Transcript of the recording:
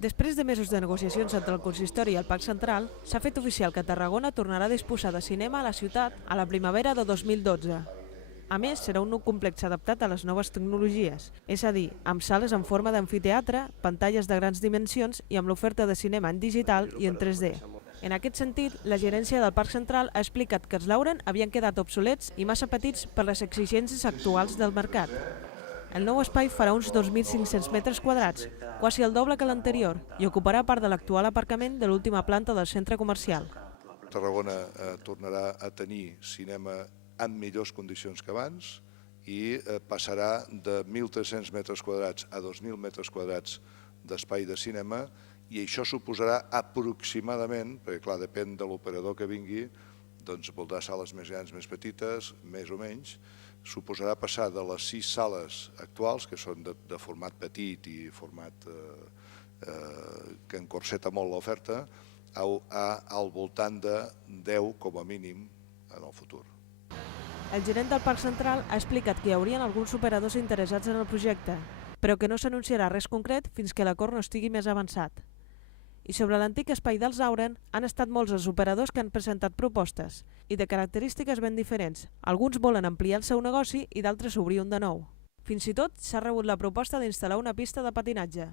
Després de mesos de negociacions entre el consistori i el Parc Central, s'ha fet oficial que Tarragona tornarà a disposar de cinema a la ciutat a la primavera de 2012. A més, serà un nou complex adaptat a les noves tecnologies, és a dir, amb sales en forma d'amfiteatre, pantalles de grans dimensions i amb l'oferta de cinema en digital i en 3D. En aquest sentit, la gerència del Parc Central ha explicat que els Lauren havien quedat obsolets i massa petits per les exigències actuals del mercat. El nou espai farà uns 2.500 metres quadrats, quasi el doble que l'anterior, i ocuparà part de l'actual aparcament de l'última planta del centre comercial. Tarragona tornarà a tenir cinema en millors condicions que abans i passarà de 1.300 metres quadrats a 2.000 metres quadrats d'espai de cinema, i això suposarà aproximadament, perquè clar, depèn de l'operador que vingui, doncs voldrà sales més grans, més petites, més o menys, suposarà passar de les 6 sales actuals, que són de format petit i format que encorseta molt l'oferta, al voltant de 10 com a mínim en el futur. El gerent del Parc Central ha explicat que hi haurien alguns operadors interessats en el projecte, però que no s'anunciarà res concret fins que l'acord no estigui més avançat. I sobre l'antic espai dels Lauren han estat molts els operadors que han presentat propostes i de característiques ben diferents. Alguns volen ampliar el seu negoci i d'altres obrir un de nou. Fins i tot s'ha rebut la proposta d'instal·lar una pista de patinatge.